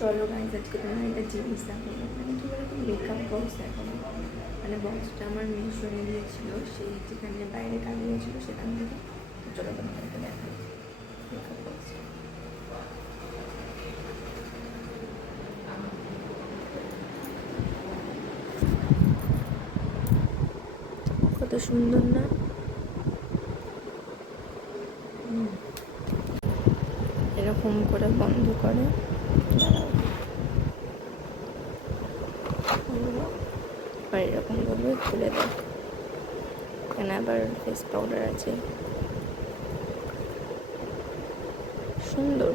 চলো গাইজ, আজকে তোমার একটা জিনিস দেখাবো। মানে কি বলতো, মেকআপ বক্স দেখাবো। মানে বক্সটা আমার মেয়ে সরে দিয়েছিল, সেই যেখানে বাইরে কাজ হয়েছিল সেখান থেকে। চলো তোমাদেরকে দেখাবো মেকআপ বক্স। কত সুন্দর না? এরকম করে বন্ধ করে, আর এরকম ভাবে খুলে দেয়। এখানে আবার ফেস পাউডার আছে, সুন্দর।